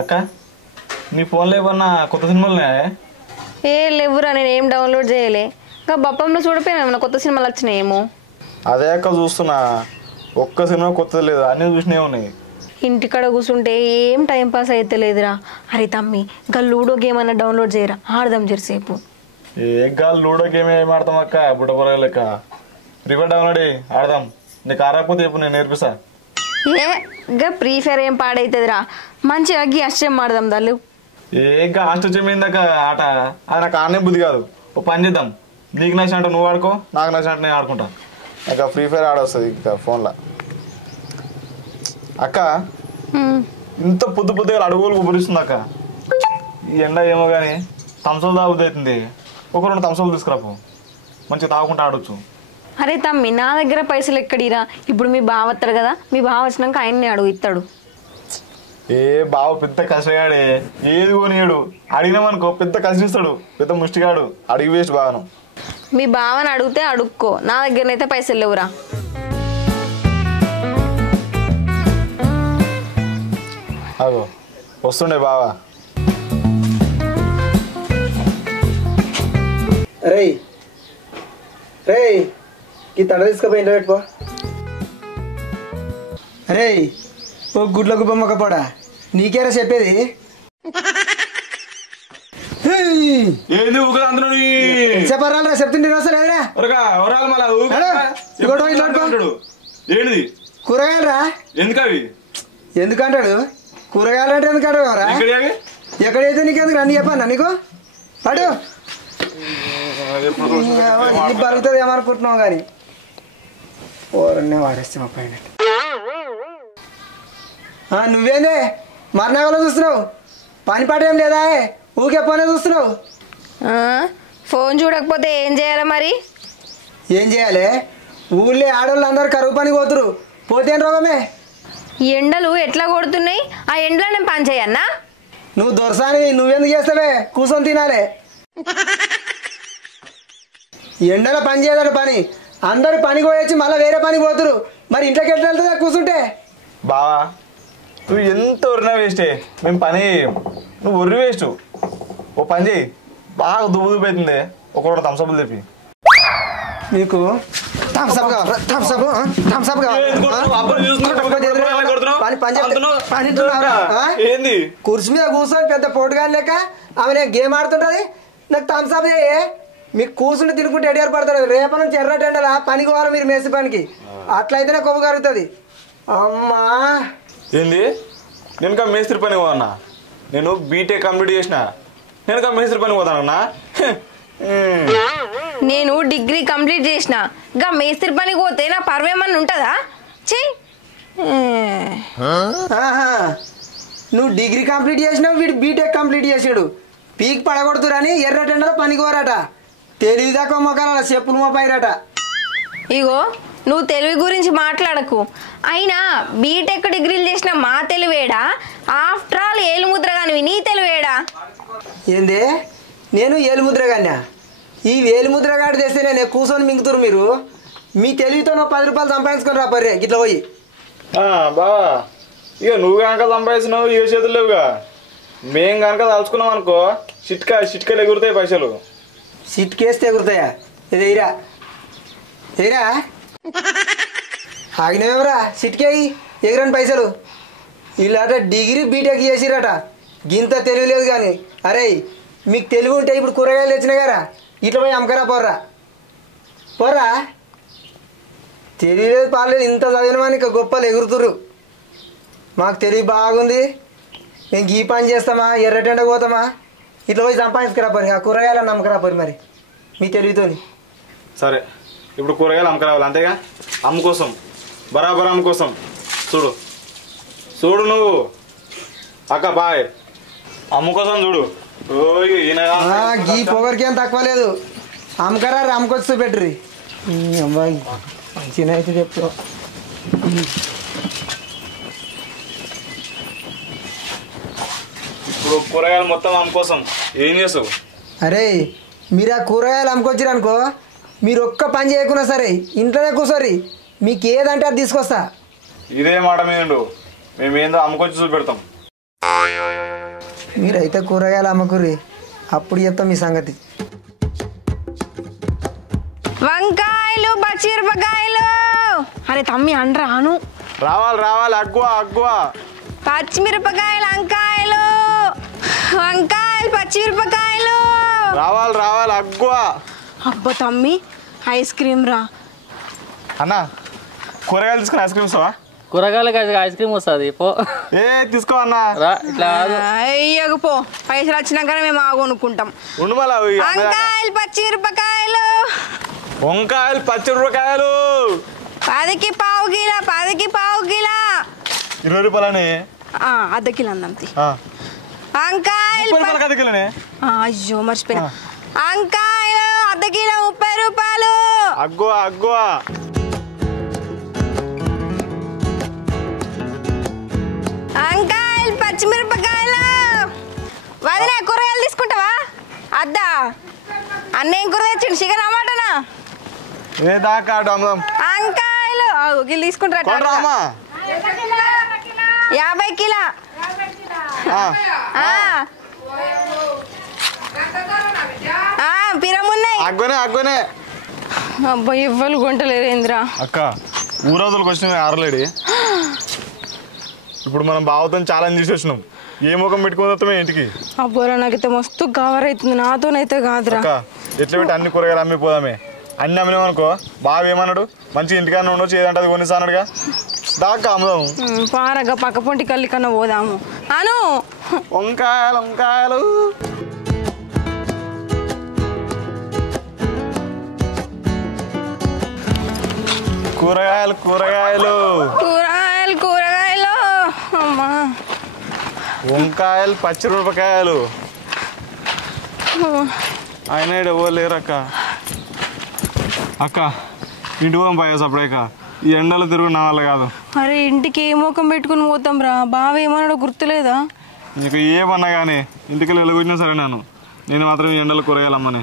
అక్క నీ ఫోన్లో ఏమన్నా కొత్త సినిమాలు ఉన్నాయా? ఏ లేవురా, నేను ఏం డౌన్లోడ్ చేయలే. ఇంకా బప్పంలో చూడిపోయినా ఏమన్నా కొత్త సినిమాలు వచ్చినాయేమో. అదే అక్క చూస్తున్నా, ఒక్క సినిమా కొత్తది లేదు, అన్నీ చూసినవి ఉన్నాయి. ఇంటికాడ కూర్చుంటే ఏం టైం పాస్ అయితే లేదురా. అరే తమ్మి, ఇంకా లూడో గేమ్ అన్న డౌన్లోడ్ చేయరా, ఆడదాం జరసేపు. ఏ గాలు లూడో గేమ్ ఏం ఆడతాం అక్క, బుట్టపొరగ లెక్క. ఫ్రీ ఫైర్ డౌన్లోడ్ ఆడదాం. నీకు ఆడకపోతే ఇప్పుడు నేను నేర్పిస్తా. ఏ ఇంకా ఫ్రీ ఫైర్ ఏం పాడైతుందిరా, మంచిగా అగ్గి అష్టం ఆడదాం దాళ్ళు. ఏ ఇంకా అష్టమైందాక ఆట, అది నాకు ఆడనే బుద్ధి కాదు. ఓ పని చేద్దాం, నీకు నచ్చినట్టు నువ్వు ఆడుకో, నాకు నచ్చినట్టు నేను ఆడుకుంటా. ఇంకా ఫ్రీ ఫైర్ ఆడొస్తుంది ఇంకా ఫోన్లో. అక్క ఇంత పొద్దుగా అడుగులు గుబరిస్తుంది అక్క. ఈ ఎండ ఏమో కానీ థమ్స్అప్ తాగుద్ది అవుతుంది. ఒక 2 థమ్స్అప్ తీసుకురాపు, మంచిగా తాగుకుంటూ ఆడొచ్చు. అరే తమ్మి, నా దగ్గర పైసలు ఎక్కడిరా? ఇప్పుడు మీ బావ వస్తాడు కదా, మీ బావ వచ్చినాక ఆయన్ని అడుగు, ఇస్తాడు. ఏ బావ పెద్ద కష్టగాడే, ఏది కొనియాడు. అడిగినామనుకో పెద్ద కసిస్తాడు, పెద్ద ముష్టిగాడు. అడిగి వేస్ట్ బాగాను. మీ బావని అడిగితే అడుక్కో, నా దగ్గరనైతే పైసలు లేవురా. అగో వస్తుండే బావా. రేయ్ రేయ్, ఈ తడ తీసుకుపోయి ఇంట్లో పెట్టుకో. రేయ్ ఓ గుడ్లకు బొమ్మకపోడా, నీకేరా చెప్పేది? చెప్పరా, చెప్తుంటే వస్తలేదురా. ఏంటిది కూరగాయలు రా. ఎందుకవి? ఎందుకంటాడు కూరగాయలు అంటే ఎందుకంటాడు రా? ఎక్కడైతే నీకెందుకు రండి చెప్పన్నా నీకు అడు బరుగుతుంది ఏమనుకుంటున్నావు కానీ ఓరన్నే వాడేస్తే మా పైన. నువ్వేందే మరణాగలో చూస్తున్నావు? పని పాట ఏం లేదా? ఊకే పనే చూస్తున్నావు. ఫోన్ చూడకపోతే ఏం చేయాలి మరి? ఏం చేయాలి? ఊళ్ళో ఆడవాళ్ళు అందరు కరువు పని పోతురు, పోతేం రోగమే. ఎండలు ఎట్లా కొడుతున్నాయి, ఆ ఎండలో నేను పని చేయన్నా? నువ్వు దొరసాని నువ్వెందుకు చేస్తావే, కూర్చొని తినాలే. ఎండలో పని చేయదాడు పని, అందరు పనికి పోయొచ్చి మళ్ళీ వేరే పనికి పోతురు. మరి ఇంట్లోకి ఎట్లా వెళ్తుందా కూర్చుంటే? బావా నువ్వు ఎంత ఉరినా వేస్టే, మేము పని నువ్వు ఉరి వేస్ట్. ఓ పని చేయి, బాగా దుబ్బు అవుతుంది, ఒక 2 థమ్స్అప్లు తెప్పి. నీకు థమ్స్అప్ కావాలి? థమ్స్అప్ ఏంది కుర్చీ మీద కూర్చొని పెద్ద పోటుగా లేక ఆమె గేమ్ ఆడుతుంటది, నాకు థమ్స్అప్ చేయే. మీకు కూర్చుంటే తినుకుంటే ఎడియారు పడుతుంది. రేపటి నుంచి ఎర్రటెండలా పనికి పోవాలి మీరు, మేసి పనికి. అట్లయితేనే కొవ్వు కరుగుతుంది. అమ్మా ఏంది? నేను మేస్త్రి పని పోదన్నా? నేను బీటెక్ కంప్లీట్ చేసిన, నేను మేస్త్రి పని పోతానన్నా? నేను డిగ్రీ కంప్లీట్ చేసిన, ఇంకా మేస్త్రి పనికి పోతే నా పర్వేమన్నా ఉంటుందా? చెయ్యి. నువ్వు డిగ్రీ కంప్లీట్ చేసినావు, వీడు బీటెక్ కంప్లీట్ చేసాడు. పీక్ పడగొడుతురని ఎర్రటెండలో పనికి పోరాట. తెలివిదాకా మొక్కల చెప్పులు మోపాయిరట. ఇగో నువ్వు తెలివి గురించి మాట్లాడకు. అయినా బీటెక్ డిగ్రీలు చేసిన మా తెలివేడా? ఆఫ్టర్ ఆల్ ఏలుముద్ర కానివి నీ తెలివేడా? ఏంది? నేను ఏలుముద్రగానా? ఈ వేలుముద్రగాడు తెస్తే నేను కూర్చొని మింగుతురు మీరు. మీ తెలివితో 10 రూపాయలు సంపాదించుకొని రా పర్రే గిట్ల పోయి. బావా ఇక నువ్వు కనుక సంపాదించినావు, ఇక చేతులు లేవుగా. మేము కనుక తలుచుకున్నాం అనుకో, చిట్కాలు ఎగురుతాయి పైసలు. సిట్కేస్తే ఎగురుతాయా? ఇది ఎయిరా ఎయిరా ఆగినవేమరా సిట్కేయి ఎగురని పైసలు. వీళ్ళట డిగ్రీ బీటెక్ చేసిరట, గింత తెలివి లేదు కానీ. అరే మీకు తెలివి ఉంటే ఇప్పుడు కూరగాయలు తెచ్చినా కదా, ఇట్లా పోయి అమ్మకరా పోర్రా పోర్రా. తెలియలేదు పాలేదు, ఇంత చదివినమని ఇక గొప్పలు ఎగురుతురు. మాకు తెలివి బాగుంది, మేము ఈ పని చేస్తామా, ఎర్రటెండ పోతామా, ఇట్లా పోయి సంపాదించుకురా పోరి. ఆ కూరగాయలు అమ్మకరా పోరి మరి మీ తెలివితోని. సరే ఇప్పుడు కూరగాయలు అమ్మకరావాలి అంతేగా, అమ్మ కోసం, బరాబర్ అమ్మ కోసం. చూడు నువ్వు అక్క బాయ్, అమ్మ కోసం చూడు. గీ పొగరికి ఏం తక్కువ లేదు. అమ్మకరా అమ్మకొచ్చి చూపెట్టుర్రి. అమ్మాయి మంచిగా అయితే చెప్తావు. ఇప్పుడు కూరగాయలు మొత్తం అమ్మ కోసం ఏం చేస్తావు? అరే మీరు ఆ కూరగాయలు అమ్ముకొచ్చిరు అనుకో, మీరు ఒక్క పని చేయకున్నా సరే ఇంట్లోనే కూర్చోరి, మీకు ఏదంటే అది తీసుకొస్తా. ఇదే మాట మీద మేమేందో అమ్ముకొచ్చి చూపెడతాం. మీరైతే కూరగాయలు అమ్మకూరి, అప్పుడు చెప్తాం మీ సంగతి. వంకాయలు పచ్చిమిరపకాయలు. అరే తమ్మి అండ్రాను. రావాలి రావాలి, అగ్గువ పచ్చిమిరపకాయలు, వంకాయలు, వంకాయలు పచ్చిమిరపకాయలు. రావాలి రావాలి, అగ్గువ. అబ్బా తమ్మి ఐస్ క్రీమ్ రా. అన్న కూరగాయలు తీసుకుని ఐస్ క్రీమ్స్ కూరగాయలకి ఐస్ క్రీమ్ వస్తుంది పో. తీసుకో అన్న. ఇట్లా అయ్యకు పో, పైసలు వచ్చినాకనే మేము కొనుక్కుంటాం. ఉండు మళ్ళా. వంకాయలు పచ్చిమిరపకాయలు. వంకాయలు పచ్చిమిరపకాయలు 10కి పావు కిలో, 10కి పావు కిలో. 20 రూపాయలని. అర్ధ కిలో అందంతి. వంకాయలు అయ్యో మర్చిపోయినా. వంకాయలు అర్ధ కిలో 30 రూపాయలు. అగ్గువ. వంకాయలు పచ్చిమిరపకాయలు. వదిలే కూరగాయలు తీసుకుంటావా? అద్దా అన్నేం కూర తెచ్చిండు? చికెన్ టమాటానా? వంకాయలు గిల్లు తీసుకుంటారా? 50 కిలో. పిరమున్నాయి. అగ్గునే. అబ్బాయి ఇవ్వలు గుంటలేరు ఏంద్రా. అక్క ఊరోజులకు వచ్చిన ఆరలేడి. ఇప్పుడు మనం బావతో ఛాలెంజ్ చేసేసినాం. ఏ ముఖం పెట్టుకుని ఇంటికి? అబ్బోరా నాకైతే మస్తు కవర్ అవుతుంది. నాతోనైతే కాదురా. ఎట్లా పెట్టి అన్ని కూరగాయలు అమ్మిపోదామే. అన్ని అమ్మినామనుకో బావ ఏమన్నాడు, మంచిగా ఇంటికన్నా ఉండొచ్చు, ఏదంటే అది కొనిస్తా అన్నాడుగా. దాకా అమ్ముదాము. పారగా పక్క పొంటి కల్లి కన్నా పోదాము. అను వంకాయలు కూరగాయలు అమ్మా. వంకాయలు పచ్చిమిరపకాయలు. ఆయన ఎవరు లేరు అక్క. ఇంటి పోదాం పోయేసి అప్పుడేక. ఈ ఎండలు తిరుగు నా వల్ల కాదు. అరే ఇంటికి ఏ ముఖం పెట్టుకుని పోతాం రా? బావ ఏమన్నాడో గుర్తులేదా? నీకు ఏమన్నా కానీ ఇంటికి వెళ్ళకొచ్చినా సరే నేను మాత్రం ఈ ఎండలు కూరగాయలమ్మని.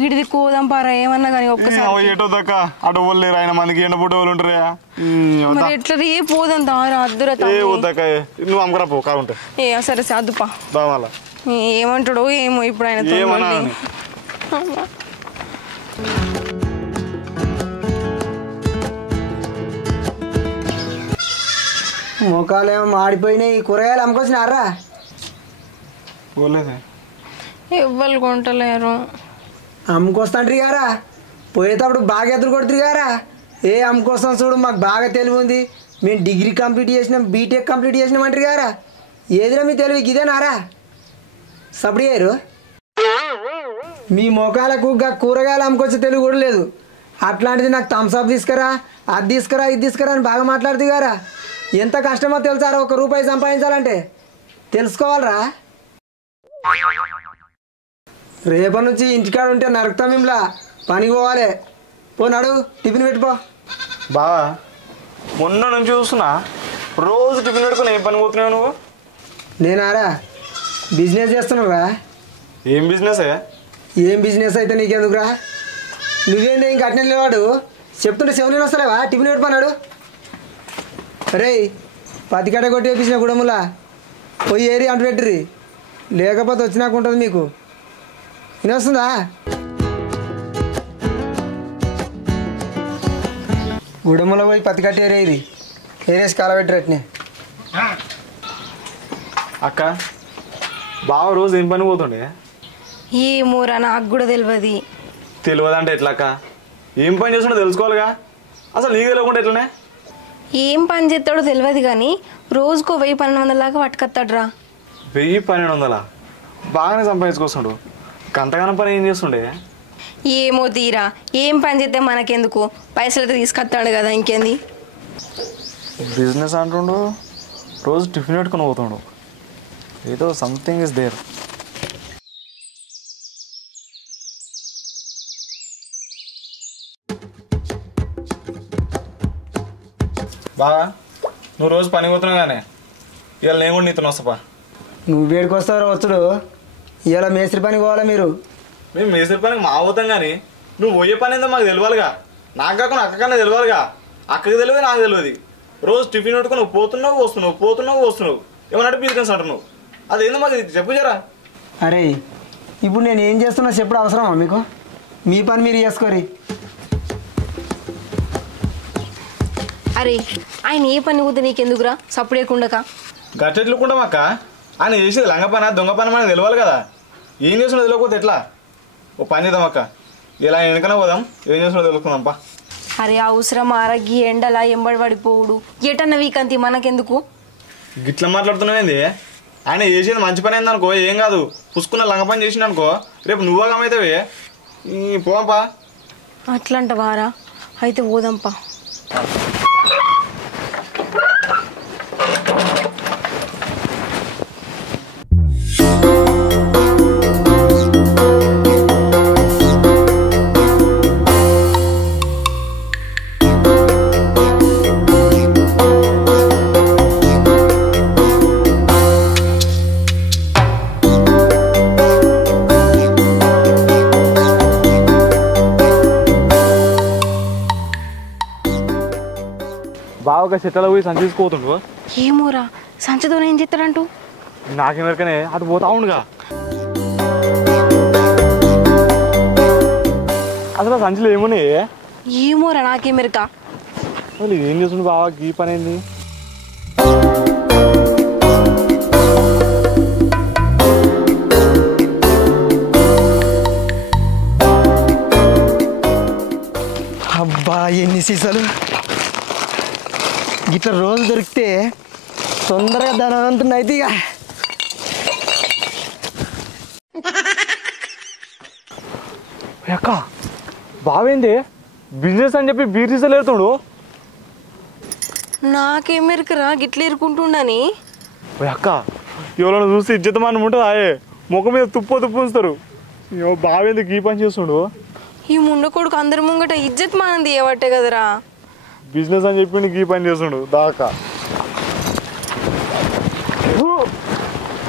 గిడిది కోదాం పారా ఏమన్నా కానీ ఒక్కసారి. ఏటో దక్క అటు వాళ్ళు లేరు. ఆయన మందికి ఎండ పుట్టి వాళ్ళు ఉంటారా? ఎట్లా పోదాం దారా అద్దురా. వద్దక్క, నువ్వు అమ్మకరా పో కారు ఉంటే. సరే అద్దుపా. దావాలా ఏమంటాడో ఏమో ఇప్పుడు ఆయన. ముఖాలేమో మాడిపోయినాయి. కూరగాయలు అమ్ముకొచ్చినారా? పోలేదే. ఎవ్వరు కొంటలేరు. అమ్ముకొస్తాండ్రి గారా, పోయేటప్పుడు బాగా ఎదురు కొడుతురు గారా. అమ్ముకొస్తాం చూడు, మాకు బాగా తెలివి ఉంది, మేము డిగ్రీ కంప్లీట్ చేసినాం, బీటెక్ కంప్లీట్ చేసినాం అంటారు గారా. ఏదిరా మీ తెలివికి ఇదేనారా? సపడి అయ్యారు మీ ముఖాలకు కూరగాయలు అమ్ముకొచ్చే తెలివి కూడా లేదు. అట్లాంటిది నాకు థమ్స్అప్ తీసుకురా, అది తీసుకురా, ఇది తీసుకురా అని బాగా మాట్లాడుతుంది గారా. ఎంత కష్టమో తెలుసారా? 1 రూపాయి సంపాదించాలంటే తెలుసుకోవాలరా. రేపటి నుంచి ఇంటికాడ ఉంటే నరకుతాం. మిమ్మల్ని పనికి పోవాలి. పోనాడు టిఫిన్ పెట్టిపో. బావా మొన్న నుంచి చూస్తున్నా రోజు టిఫిన్ పెట్టుకుని ఏం పని పోతున్నావు నువ్వు? నేనారా బిజినెస్ చేస్తున్నారా. ఏం బిజినెస్? ఏం బిజినెస్ అయితే నీకెందుకురా? నువ్వేంటి ఇంక అట్నే లేవాడు చెప్తుంటే సెవెన్ వస్తలేవా? టిఫిన్ పెట్టిపోన్నాడు. రే 10 కట్ట కొట్టి వేపించిన గుడములా పోయి ఏరి అంటు పెట్టిరి, లేకపోతే వచ్చినాక ఉంటుంది మీకు. వినొస్తుందా? గుడముల పోయి 10 కట్టి ఏరేది, ఏరేసి కాలబెట్టిరట్నే. అక్క బావ రోజు ఏం పని పోతుండే? ఏమోరా నాకు కూడా తెలియదంటే ఎట్లా అక్క? ఏం పని చేస్తుండో తెలుసుకోవాలిగా. అసలు నీకు తెలియకుండా ఎట్లనే? ఏం పని చేస్తాడో తెలియదు కానీ రోజుకో 1000-1200 దాకా పట్టుకొస్తాడురా. 1000-1200 బాగానే సంపాదించుకొస్తుండు. గంటగానం పని ఏం చేస్తుండే? ఏమో తీరా, ఏం పని చేస్తే మనకెందుకు, పైసలు అయితే తీసుకొస్తాడు కదా, ఇంకేంది. బిజినెస్ అంటుండు, రోజు టిఫిన్ పెట్టుకుని పోతుండు. ఏదో సంథింగ్ ఇస్ దేర్. బాగా నువ్వు రోజు పని పోతున్నావు కానీ ఇవాళ నేను కూడా నీతో వస్తాపా. నువ్వు వేడికొస్తావు వచ్చుడు, ఇవాళ మేస్త్రి పనికి పోవాలా మీరు? మేము మేస్త్రి పనికి మా పోతాం కానీ నువ్వు పోయే పని ఏందో మాకు తెలియాలిగా. నాకు కాకుండా అక్క కన్నా తెలియాలిగా. అక్కకి తెలియదు, నాకు తెలియదు. రోజు టిఫిన్ పెట్టుకుని నువ్వు పోతున్నావు వస్తున్నావు, పోతున్నావు వస్తున్నావు. ఏమన్నట్టు బిజినెస్ అంటున్నావు. అది ఏందో మరి చెప్పు జరా. అరే ఇప్పుడు నేను ఏం చేస్తున్నా చెప్పుడు అవసరమా మీకు? మీ పని మీరు చేసుకోరి. అరే ఆయన ఏ పని పోతే నీకెందుకురా సప్పుడేకుండక? గట్టెట్లుకుంటాం అక్క, ఆయన చేసేది లంగ పని దొంగ పని మనకు తెలియాలి కదా. ఏం చేస్తున్నా తెలియకపోతే ఎట్లా? ఓ పని చేద్దాం అక్క, ఇలా వెనకనే పోదాం, ఏం చేస్తున్నా తెలుసుకుందాంపా. అరే అవసరం ఆరగ్గి ఎండలా ఎంబడి పడిపోవుడు ఎటన్న వీకంతి మనకెందుకు? గిట్లా మాట్లాడుతున్నావేంది? ఆయన చేసేది మంచి పని అయిందనుకో ఏం కాదు, పుసుకున్న లంగ పని చేసిందనుకో రేపు నువ్వుగమైతే పోంపా. అట్లంట వారా? అయితే పోదాంపా. బాగా ఒక చెట్టలో పోయి సంచి తీసుకోతుండు. ఏమోరా సంచతో ఏం చెప్తాడంటూ? నాకెవరికనే అటు పోతా ఉండుగా. అసలు ఆ సంచిలో ఏమున్నాయి? ఏమోరా నాకేమెరక. వాళ్ళు ఏం చేస్తుండు బాగా గీ పని ఏంది? అబ్బా ఎన్ని సీసాలు! గిట్లా రోజు దొరికితే తొందరగా ధనవంతుని అయితే ఇక. అక్క బావేంది బిజినెస్ అని చెప్పి బీర్ సీసాలు ఎడుతుడు. నాకేమెరకరా గిట్ల ఎరుకుంటుండని. అక్క ఎవరైనా చూస్తే ఇజ్జతమానం ఉంటుంది, ఆయే ముఖం మీద తుప్పు ఉంచుతారు. బావేంది గీ పని చేస్తుండు. ఈ ముండ కొడుకు అందరి ముంగట ఇజ్జత్ మానంది ఏవట్టే కదరా. బిజినెస్ అని చెప్పి గీ పని చేస్తుండు దాకా.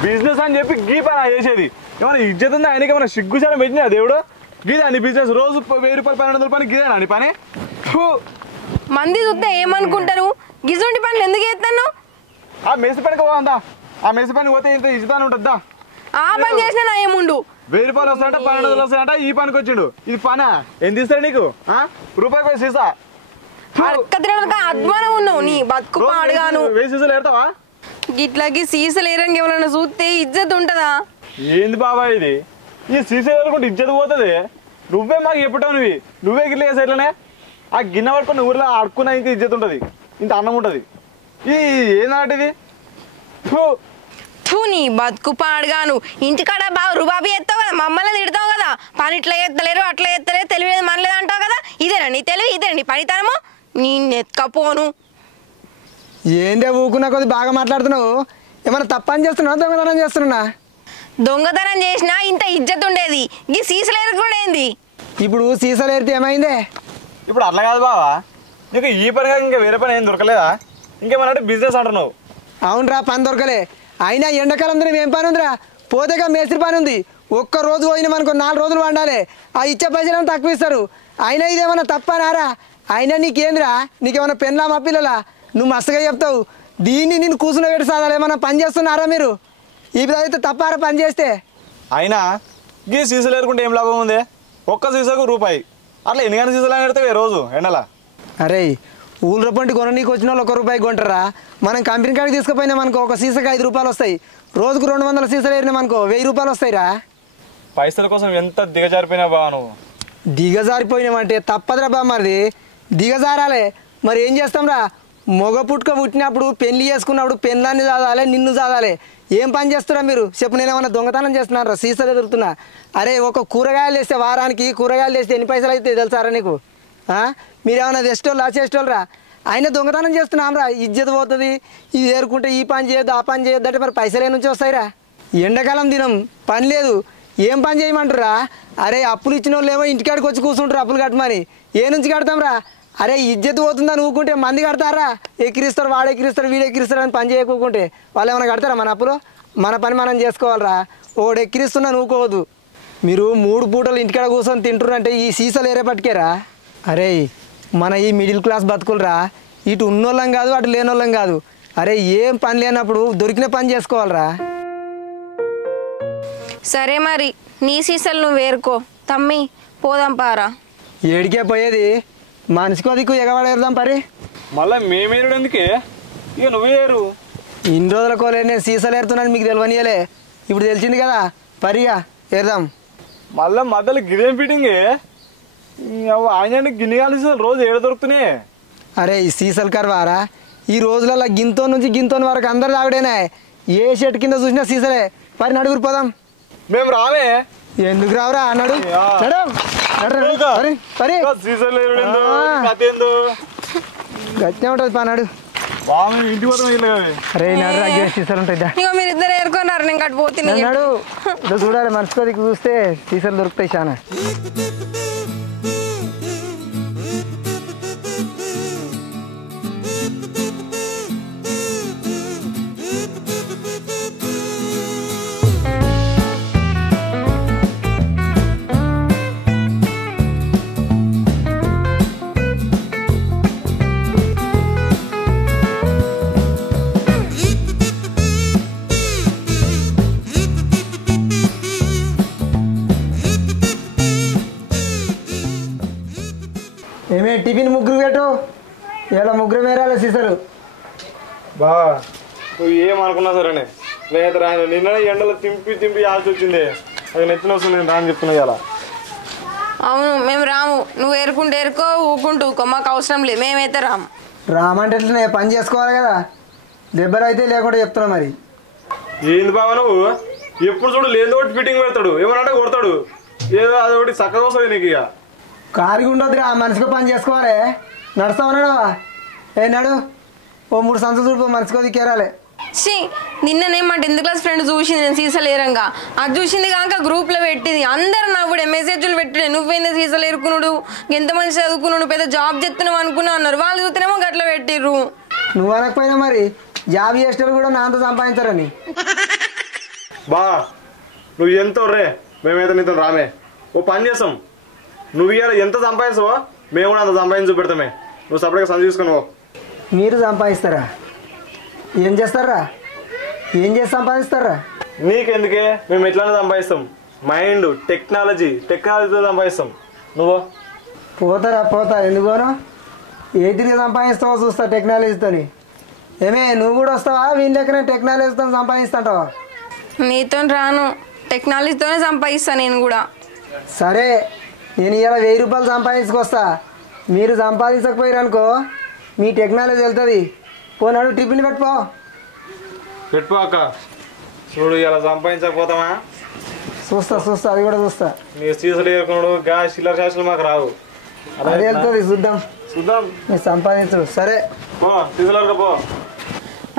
బిజినెస్ అని చెప్పి గీ పని చేసేది ఏమైనా ఇజ్జత్ ఉందా? ఆయనకి ఏమైనా సిగ్గుచారం పెట్టినా దేవుడు? గీదా నీ బిజినెస్? రోజు 1000 రూపాయలు 1200 రూపాయలు గీదేనా నీ పని? మంది చూస్తే ఏమనుకుంటారు? గిజుంటి పనులు ఎందుకు చేస్తాను? ఆ మెసి పనికి పోదా, ఆ మెసి పనికి పోతే ఇంత ఇజ్జతాన్ని ఉంటుందా? ఆ పని చేసినా నా ఏముండు. 1000 రూపాయలు వస్తాయంట, 1200 వస్తాయంట, ఈ పనికి వచ్చిండు. ఇది పనా? ఎంత ఇస్తాడు నీకు? రూపాయి పోయి సీసా అద్మానం ఉన్నావు నీ బతుకు పాడుగాను. 1000 సీసాలు ఎడతావా? గిట్లాకి సీసలు ఏరంగా ఎవరైనా చూస్తే ఇజ్జత్ ఉంటదా? ఏంది బాబా ఇది? ఈ సీసా ఎదుర్కొంటే ఇజ్జత్ పోతుంది. నువ్వే మాకు చెప్పటావు, నువ్వే గిట్ల చేసే ఇట్లనే. ఆ గిన్నె పట్టుకుని ఊరిలో ఆడుకున్నా ఇంకా ఇజ్జత్ ఉంటుంది, ఇంత అన్నం ఉంటుంది. ఈ ఏందంటే నీ బతుకు పాడుగాను. ఇంటికాడ బాగా రుబాబీ ఎత్తావు కదా, మమ్మల్ని తిడతావు కదా. పని ఇట్లా ఎత్తలేరు అట్లా ఎత్తలేరు, తెలియలేదు మనలేదు అంటావు కదా. ఇదేనా నీ తెలివి? ఇదే నీ పనితనము? నీ నెత్కపోను. ఏందే ఊకున్నా కొద్ది బాగా మాట్లాడుతున్నావు? ఏమన్నా తప్పని చేస్తున్నా, దొంగతనం చేస్తున్నా? దొంగతనం చేసినా ఇంత ఇజ్జత్ ఉండేది. ఈ సీసలు ఎరుకుడేంది? ఇప్పుడు సీసాలు ఏరితే ఏమైందే? ఇప్పుడు అట్లా కాదు బావా, నీకు ఈ పని కాక ఇంకా వేరే పని ఏం దొరకలేదా? ఇంకేమన్నా బిజినెస్ అంటున్నావు? అవునరా, పని దొరకలే. అయినా ఎండాకాలం ఏం పని ఉందిరా? పోతేగా మేస్త్రి పని ఉంది. ఒక్క రోజు పోయినామనుకో 4 రోజులు వండాలి. ఆ ఇచ్చే పైసలు తక్కువ ఇస్తారు. అయినా ఇదేమన్నా తప్పనారా? అయినా నీకేంద్రా, నీకేమన్నా పెన్లా మా పిల్లలా? నువ్వు మస్తుగా చెప్తావు. దీన్ని నేను కూర్చుని పెట్టి సాధాలు ఏమన్నా పని చేస్తున్నారా మీరు? ఈ విధంగా తప్పారా పని చేస్తే? అయినా గీ సీసాలు ఏరుకుంటే ఏం లాభం ఉంది? ఒక్క సీసాకు రూపాయి. అట్లా ఎన్ని గంటల సీసాలు ఎడతావే రోజు ఎండలా? అరే ఊళ్ళ పంటి కొన నీకు వచ్చిన వాళ్ళు 1 రూపాయి కొంటారా? మనం కంపెనీ కాడికి తీసుకుపోయినామనుకో ఒక సీసాకి 5 రూపాయలు వస్తాయి. రోజుకు 200 సీసాలు ఏరినామనుకో 1000 రూపాయలు వస్తాయిరా. పైసల కోసం ఎంత దిగజారిపోయినా బావ నువ్వు. దిగజారిపోయినామంటే తప్పదురా బా, మరిది దిగజారాలే. మరి ఏం చేస్తాంరా? మొగ పుట్టుక పుట్టినప్పుడు పెళ్లి చేసుకున్నప్పుడు పెళ్ళాన్ని చదవాలి, నిన్ను చదవాలి. ఏం పని చేస్తురా మీరు? చెప్పు. నేను ఏమన్నా దొంగతనం చేస్తున్నారా? సీసాలు ఎదురుతున్నా? అరే ఒక కూరగాయలు వేస్తే వారానికి కూరగాయలు వేస్తే ఎన్ని పైసలు అయితే తెలుసారా నీకు? మీరేమన్నా తెస్టోళ్ళా చేసేటోళ్ళరా? అయినా దొంగతనం చేస్తున్నాంరా, ఇజ్జత్ పోతుంది. ఇది ఏరుకుంటే ఈ పని చేయొద్దు ఆ పని చేయొద్దు అంటే మరి పైసలు ఏ నుంచి వస్తాయిరా? ఎండాకాలం దినం పని లేదు, ఏం పని చేయమంటారా? అరే అప్పులు ఇచ్చిన వాళ్ళు ఏమో ఇంటికాడికి వచ్చి కూర్చుంటారు అప్పులు కట్టమని. ఏ నుంచి కడతాంరా? అరే ఇజ్జత్ పోతుందని ఊకుంటే మంది కడతారా? ఎక్కిరిస్తారు, వాడు ఎక్కిరిస్తారు, వీడు ఎక్కిరిస్తారు అని పని చేయకుంటే వాళ్ళు ఏమైనా కడతారా మన అప్పులు? మన పని మనం చేసుకోవాలరా. ఓడు ఎక్కిరిస్తున్నా ఊకోవద్దు. మీరు 3 పూటలు ఇంటికాడ కూర్చొని తింటున్నారంటే ఈ సీసాలు ఏరే పట్టుకేరా? అరే మన ఈ మిడిల్ క్లాస్ బతుకులరా, ఇటు ఉన్నోళ్ళం కాదు అటు లేనోళ్ళం కాదు. అరే ఏం పని లేనప్పుడు దొరికిన పని చేసుకోవాలరా. సరే మరి నీ సీసాలు నువ్వు వేరుకో తమ్మి పోదాం పారా. ఏడికే పోయేది మనిషికో దిక్కు ఎగవాడేద్దాం పరి. మళ్ళీ మేమేరుడు ఎందుకే ఇక నువ్వే ఏరు. ఇన్ని రోజుల కోలే నేను సీసాలు ఏరుతున్నాను మీకు తెలియనియలే, ఇప్పుడు తెలిసింది కదా పరిగా ఏరుదాం. మళ్ళీ మధ్యలో గిదేం ఫిట్టింగే ఆయన గిన్నె కలిసి రోజు ఏడు దొరుకుతున్నాయి. అరే ఈ సీసాలు కర్వారా ఈ రోజులలో గింతో నుంచి గింతోని వరకు అందరు తాగుడేనా, ఏ షెట్ కింద చూసినా సీసలే. పరి నడుగురు పోదాం. మేము రావే ఎందుకు రావురా అన్నాడు. గట్టిగా ఉంటుంది పన్నాడు. ఇంటికి పోతాం. అరే నడు అగ్గే సీసాలు ఉంటాయి. ఇక మీరు ఇద్దరు ఏరుకున్నారు నేను కట్టు పోతున్నాను. నడు ఇదో చూడాలి మనసుకోదికి చూస్తే సీసాలు దొరుకుతాయి చాలా. ఏమే టిఫిన్ ముగ్గురు పెట్టు, ఇలా ముగ్గురు మేరాలి సీసాలు. బా నువ్వు ఏమనుకున్నా సరేనే నేనైతే రాను. నిన్ననే ఎండలో తింపి ఆల్చి వచ్చింది, అది నెత్తిన వస్తుంది. నేను రాని చెప్తున్నా ఇలా. అవును మేము రాము, నువ్వు ఏరుకుంటూ ఏరుకో ఊకుంటూ ఊకో, మాకు అవసరం లేదు, మేమైతే రాము. రామంటే ఎట్లనే పని చేసుకోవాలి కదా, దెబ్బలు అయితే లేకుండా చెప్తున్నా. మరి ఏంది బాబా నువ్వు ఎప్పుడు చూడు లేదు ఒకటి ఫిట్టింగ్ పెడతాడు, ఏమనంటే కొడతాడు, ఏదో అదొకటి చక్కగా వస్తుంది నీకు. ఇక కారుగా ఉండొద్దురా, మనిషికి పని చేసుకోవాలి. నడుస్తామన్నాడు ఏ నాడు ఓ 3 సంవత్సరాలు చూడు మనిషికో దిక్కేరాలి. సి నిన్ననే మా 10th క్లాస్ ఫ్రెండ్ చూసింది నేను సీసాలు ఏరంగా, అది చూసింది కాక గ్రూప్లో పెట్టింది. అందరు నవ్వుడే మెసేజ్లు పెట్టుడే, నువ్వేందో సీసాలు ఏరుకున్నాడు, ఎంత మంచి చదువుకున్నాడు, పెద్ద జాబ్ చేస్తున్నావు అనుకున్నావు అన్నారు. వాళ్ళు చూస్తేనేమో గట్ల పెట్టిర్రు. నువ్వు అనకపోయినా మరి జాబ్ చేసేటప్పుడు కూడా నాతో సంపాదించారని. బా నువ్వు ఎంత రే, మేమైతే నీతో రామే. ఓ పని చేస్తాం, నువ్వు ఇవాళ ఎంత సంపాదిస్తావో మేము కూడా అంత సంపాదించి పెడతామే. నువ్వు సపరేట్గా సంధి తీసుకుని పో. మీరు సంపాదిస్తారా? ఏం చేస్తారా? ఏం చేసి సంపాదిస్తారా? నీకెందుకే, మేము ఎట్లానే సంపాదిస్తాం. మైండ్ టెక్నాలజీతో సంపాదిస్తాం. నువ్వు పోతా ఎందుకోను ఏ తిరిగి సంపాదిస్తావో చూస్తా టెక్నాలజీతో. ఏమే నువ్వు కూడా వస్తావా వీళ్ళ లెక్కనే టెక్నాలజీతో సంపాదిస్తుంటావా? నీతో రాను, టెక్నాలజీతోనే సంపాదిస్తాను నేను కూడా. సరే నేను ఇలా 1000 రూపాయలు సంపాదించుకొస్తా, మీరు సంపాదించకపోయారు అనుకో మీ టెక్నాలజీ వెళ్తుంది. పోనాడు టిఫిన్ పెట్టుకో అక్క. చూడు ఇలా సంపాదించకపోతామా చూస్తా అది కూడా చూస్తా. నీ సీసలు ఏరుకున్నాడు గా చిల్లర శాసలు మాకు రావు, అది వెళ్తుంది చూద్దాం మీరు సంపాదించడు. సరే పో సీసలు పో.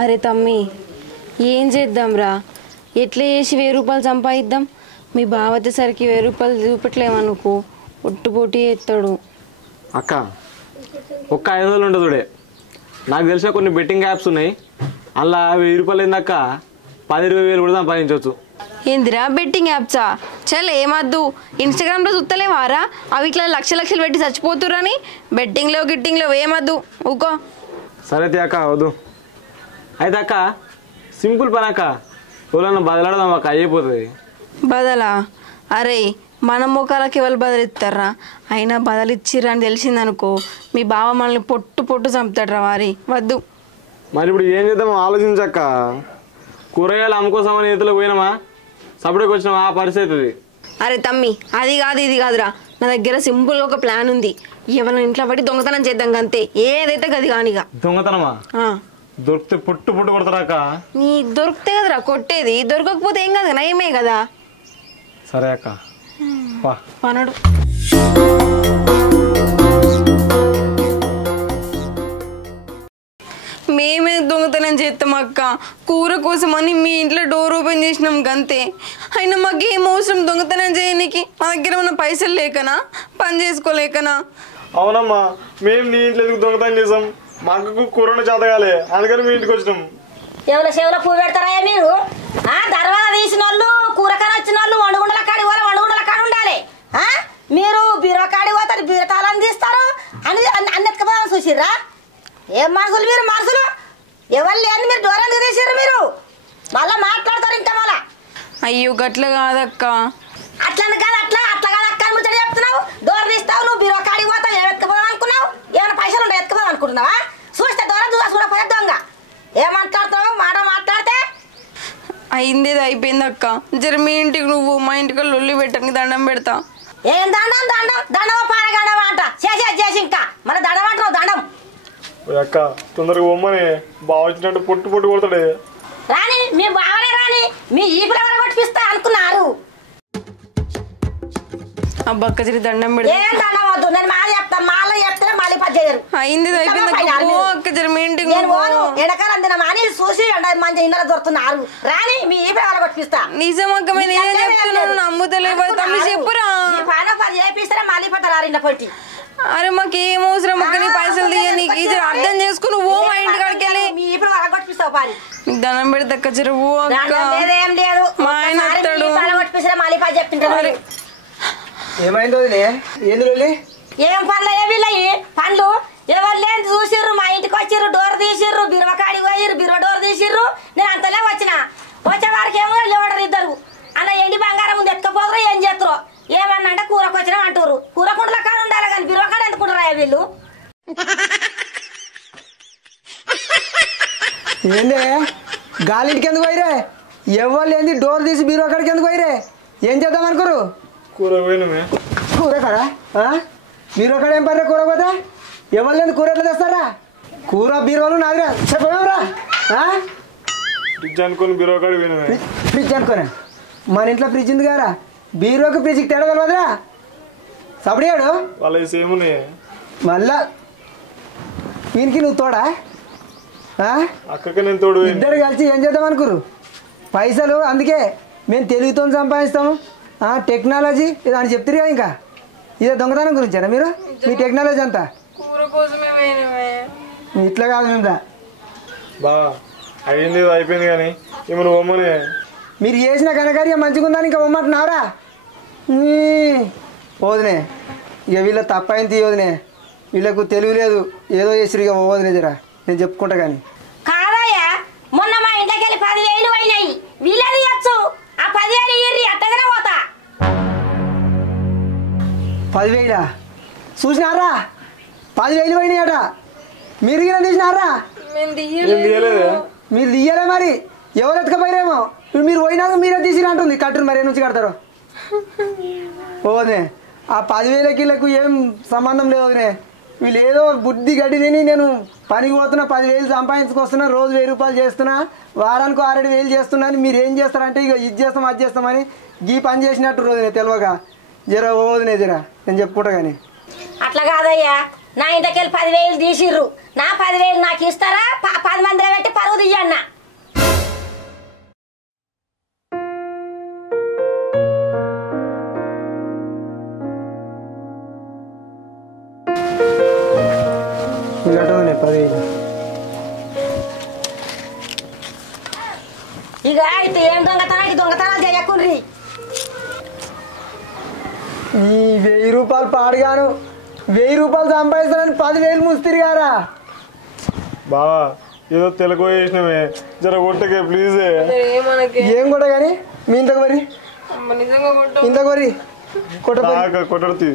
అరే తమ్మి ఏం చేద్దాంరా, ఎట్లా చేసి 1000 రూపాయలు సంపాదిద్దాం? మీ బావ వచ్చేసరికి 1000 రూపాయలు చూపెట్టలేమనుకో ఒట్టుపోటీ ఎత్తాడు. అక్క ఒక్క 500 ఉంటుంది చూడే, నాకు తెలిసిన కొన్ని బెట్టింగ్ యాప్స్ ఉన్నాయి, అలా 1000 రూపాయలు ఏందక్క 10,000-20,000 కూడా సంపాదించవచ్చు. ఏందిరా బెట్టింగ్ యాప్సా? చల్ ఏమద్దు, ఇన్స్టాగ్రామ్లో చూస్తలేవారా అవి ఇట్లా లక్షలు పెట్టి చచ్చిపోతురని. బెట్టింగ్లో ఏమద్దు ఊకో. సరే అక్క వద్దు. అయితే అక్క సింపుల్ పని అక్క, ఎవరన్నా బదలాడదాం అక్క, అయిపోతుంది. బదలా? అరే మన ముఖాలకి ఎవరు బదిలిస్తారా? అయినా బదిలిచ్చిర్రా అని తెలిసిందనుకో మీ బావ మనల్ని పొట్టు చంపుతాడు రా వారి. వద్దు. మరి ఇప్పుడు ఏం చేద్దామో ఆలోచించక్క. కూరగాయలు అమ్ముకోసామని ఈతలో పోయినామా, సపరేట్గా వచ్చినామా, ఆ పరిస్థితి. అరే తమ్మి అది కాదు ఇది కాదురా, నా దగ్గర సింపుల్గా ఒక ప్లాన్ ఉంది. ఎవరైనా ఇంట్లో పట్టి దొంగతనం చేద్దాం అంతే, ఏదైతే గది కానిగా. దొంగతనమా? దొరికితే పుట్టు కొడతారాక. నీ దొరికితే కదరా కొట్టేది, దొరకకపోతే ఏం కాదు నయమే కదా. సరే అక్క పనడు. మేమే దొంగతనం చేస్తాం అక్క, కూర కోసమని మీ ఇంట్లో డోర్ ఓపెన్ చేసినాం గంతే. అయినా మాకు ఏం అవసరం దొంగతనం చేయడానికి? మా దగ్గర ఉన్న పైసలు లేకనా, పని చేసుకోలేకనా? అవునమ్మా, మేము నీ ఇంట్లో ఎందుకు దొంగతనం చేసాం? మా అక్కకు కూరను చేతగాలే, అందుకని మీ ఇంటికి వచ్చినాం. చెవుల పువ్వు పెడతారా మీరు? దర్వాజా తీసిన వాళ్ళు, కూరకాయ వచ్చిన వాళ్ళు వండుగుండల కాడి పోవాలి, వండుగుండల కాడి ఉండాలి. మీరు బీరో కాడి పోతారు, బీరతాళం తీస్తారు అని అన్నెత్తుకపోదామని చూసిర్రా? ఏం మనుషులు మీరు? మనుషులు ఎవరు లేని మీరు దూరం తీసిర్రు. మీరు మళ్ళీ మాట్లాడతారు ఇంకా. మళ్ళా అయ్యో గట్ల కాదక్క. అట్లని కాదు అట్లా కాదు అక్క అని ముచ్చట చెప్తున్నావు. డోర్ తీస్తావు, నువ్వు బీరో కాడికి పోతావు, ఏం ఎత్తుకుపోదాం అనుకున్నావు? ఏమైనా పైసలు ఉండే ఎత్తుకుపోదాం అనుకుంటున్నావా? చూస్తే దూరం చూడకపోతే దొంగ ఏం మాట్లాడుతున్నావు? మాట మాట్లాడితే అయిందేది అయిపోయింది అక్క. జర మీ ఇంటికి నువ్వు, మా ఇంటికి లొల్లి పెట్టని దండం పెడతా. ఏం దండం దండం దండం పానగండం అంట చేసి ఇంకా మన దండం అంటున్నావు దండం. అక్క తొందరగా బొమ్మని బాగా వచ్చినట్టు పొట్టు కొడతాడే. రాని మీ బావనే రాని మీ ఈ పిల్లలు కొట్టిపిస్తా అనుకున్నారు. అబ్బా అక్క జర దండం పెడతా. ఏం దండం వద్దు, నేను మాల చెప్తా. మాల చెప్తే మళ్ళీ పని చేయరు. అయింది అయిపోయింది అక్క. జర మీ ఇంటికి నేను పోను. ఎండకాలం తిన మాని చూసి మంచి ఇంట్లో దొరుకుతున్నారు. రాని మీ ఈ పిల్లలు కొట్టిపిస్తా. నిజమక్క నేను చెప్తున్నాను, నమ్ముతలేవు. తమ్మి చెప్పురా. పని చేపిస్తారా మళ్ళీ పోతారు ఇంట్లో పొట్టి. అరే మాకు ఏం అవసరం అక్క, నీ పైసలు తీయ. నీకు ఇది అర్థం చేసుకుని ఓ మా ఇంటి కాడికి వెళ్ళి మీ ఇప్పుడు వాళ్ళ కొట్టిస్తావు పని. నీకు దండం పెడతా జర ఓ అక్క. ఏం లేదు, మా ఆయన వస్తాడు. కొట్టిపిస్తారా మళ్ళీ పని చెప్తుంటారు. ఏమైందో ఏంది ఏం పనులు వీళ్ళయి పనులు ఎవరు లేని చూసిర్రు. మా ఇంటికి వచ్చిర్రు, డోర్ తీసిర్రు, బిరువ కాడికి పోయిర్రు, బిరువ డోర్ తీసిర్రు. నేను అంతలే వచ్చిన. వచ్చే వారికి ఏమో లేవడరు ఇద్దరు. అలా ఎండి బంగారం ముందు ఎత్తుకపోతారు, ఏం చేస్తారు? ఏమన్నా అంటే కూరకు వచ్చినా అంటారు. కూర కుండల కాడ ఉండాలి కానీ బిరువ కాడ ఎందుకుంటారా వీళ్ళు? ఏందే గాలింటికి ఎందుకు పోయిరే? ఎవరు లేని డోర్ తీసి బీరో కాడికి ఎందుకు పోయిరే? ఏం చేద్దాం అనుకోరు? కూర పోయినమే. కూర కాడా? బీరో కాడ ఏం పర్రే కూర పోతే? ఎవరు లేని కూర ఎట్లా తెస్తారా? కూర బీరోలు నాదిరా చెప్పమేమరా? ఫ్రిడ్జ్ అనుకుని బీరో కాడ పోయినమే. ఫ్రిడ్జ్ అనుకోరా? మన ఇంట్లో ఫ్రిడ్జ్ ఉంది కదా, బీరోకి ఫ్రిడ్జ్కి తేడా తెలియదురా? సపడియాడు వాళ్ళ సేమ్ ఉన్నాయి. మళ్ళా వీనికి నువ్వు తోడా? అక్కకి నేను తోడు. ఇద్దరు కలిసి ఏం చేద్దాం అనుకోరు? పైసలు అందుకే మేము తెలుగుతో సంపాదిస్తాము. టెక్నాలజీ ఇది అని చెప్తారు. ఇంకా ఇదే దొంగతనం గురించారా మీరు? మీ టెక్నాలజీ అంతా కూర కోసమే ఇట్లా కాదు. మేము బా అయింది అయిపోయింది కానీ ఏమన్నా బొమ్మని మీరు చేసిన కనకార్యం మంచిగా ఉందని ఇంకా బొమ్మంటున్నారా? వదినే ఇక వీళ్ళ తప్పైంది వదినే. వీళ్ళకు తెలివి లేదు, ఏదో చేసిరు. ఇక వదినే జరా నేను చెప్పుకుంటా. కానీ కాదయ్యా, మొన్న మా ఇంట్లోకి వెళ్ళి 10,000 పోయినాయి. వీళ్ళది ఇవ్వచ్చు. ఆ 10,000 ఇయ్యి అట్టగానే పోతా. 10,000 చూసినారా? 10,000 పోయినాయట. మీరు గిన తీసినారా? మీరు తీయలే మరి. ఎవరు ఎత్తుకపోయారేమో. ఇప్పుడు మీరు పోయినాక మీరే తీసిరా అంటుంది. కట్టును మరి ఏ నుంచి కడతారు? ఓనే ఆ 10,000 కిలకు ఏం సంబంధం లేదు వదినే. వీళ్ళు ఏదో బుద్ధి గడ్డి తిని నేను పనికి పోతున్నా, 10,000 సంపాదించుకొస్తున్నా, రోజు 1,000 రూపాయలు చేస్తున్నా, వారానికి 6,000 చేస్తున్నా అని మీరు ఏం చేస్తారంటే ఇక ఇది చేస్తాం అది చేస్తామని గీ పని చేసినట్టు రోజునే తెలియక జర ఓదినే జరా నేను చెప్పుకుంటా. కానీ అట్లా కాదయ్యా, నా ఇంటికి వెళ్ళి 10,000 తీసిర్రు. నా 10,000 నాకు ఇస్తారా? 10 మందిలో పెట్టి పరువు తీయన్న. ఇలాంటి 10,000 ఇక అయితే ఏం దొంగతనాలు చేయకుండ్రి. ఈ 1,000 రూపాయలు పాడుగాను 1,000 రూపాయలు సంపాదిస్తానని 10,000 ముస్తిరి గారా? బావా ఏదో తెలుగు వేసినమే జర కొట్టకే ప్లీజ్. ఏం కొట్ట కానీ మీ ఇంతకు మరి ఇంతకు మరి కొట్టడుతుంది.